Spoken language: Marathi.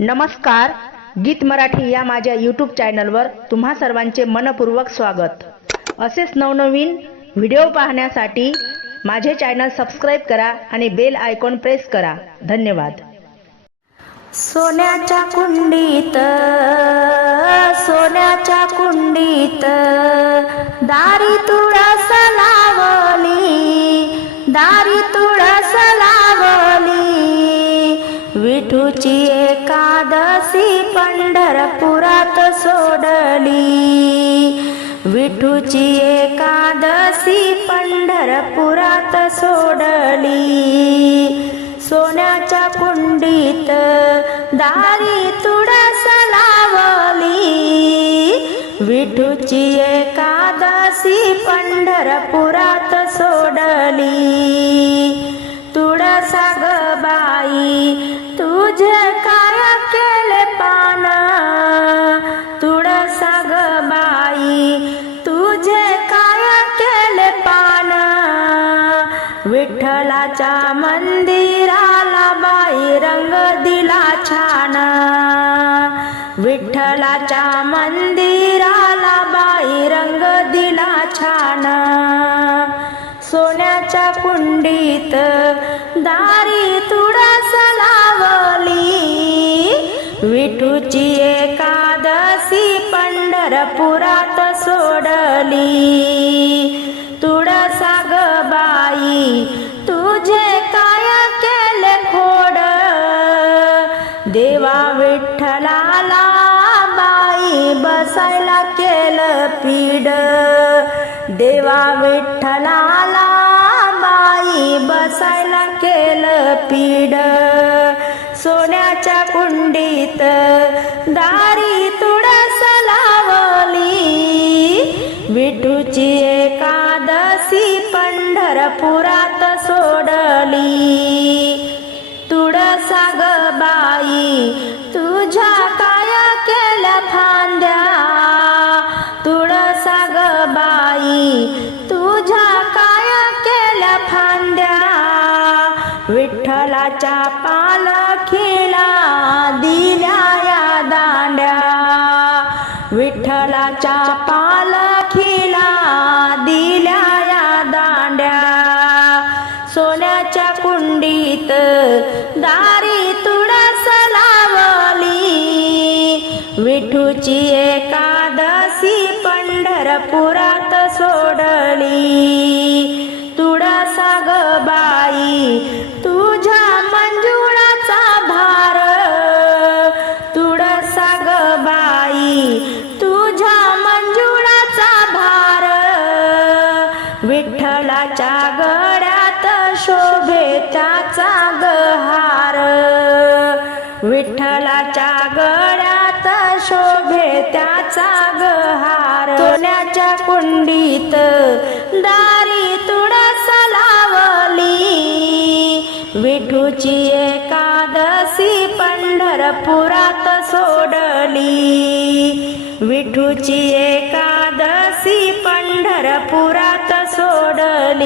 नमस्कार गीत मराठी या माझ्या यूट्यूब चॅनलवर तुम्हा सर्वांचे मनपूर्वक स्वागत असेच नवनवीन व्हिडिओ पाहण्यासाठी माझे चॅनल सबस्क्राईब करा आणि बेल आयकॉन प्रेस करा धन्यवाद सोन्याच्या कुंडीत सोन्याच्या कुंडीत दारी तुळस लावली दारी तुळस विठूची एकादशी पंढरपुरात सोडली विठूची एकादशी पंढरपुरात सोडली सोन्याच्या कुंडीत दारी तुडस लावली विठूची एकादशी पंढरपुरात सोडली विठ्ठलाच्या मंदिराला बाई रंग दिला छान विठ्ठलाच्या मंदिराला बाई रंग दिला छान सोन्याच्या कुंडीत दारी तुडस लावली विठूची एकादशी पंढरपुरात सोडली देवा विठ्ठलाला बाई बसायला केलं पीड देवा विठ्ठलाला बाई बसायला केलं पीड सोन्याच्या कुंडीत दा विठ्ठलाच्या पालखीला दिल्या या दांड्या विठ्ठलाच्या पालखीला दिल्या या दांड्या सोन्याच्या कुंडीत दारी तुडस लावली विठूची एकादशी पंढरपुरात सोड विठ्ठलाच्या गळ्यात शोभे त्याचा गहार विठ्ठलाच्या गळ्यात शोभे त्याचा गहार सोन्याच्या कुंडीत दारी तुळस लावली विठूची एकादशी पंढरपुरात सोडली विठूची एकादशी पंढरपुरात त सोडली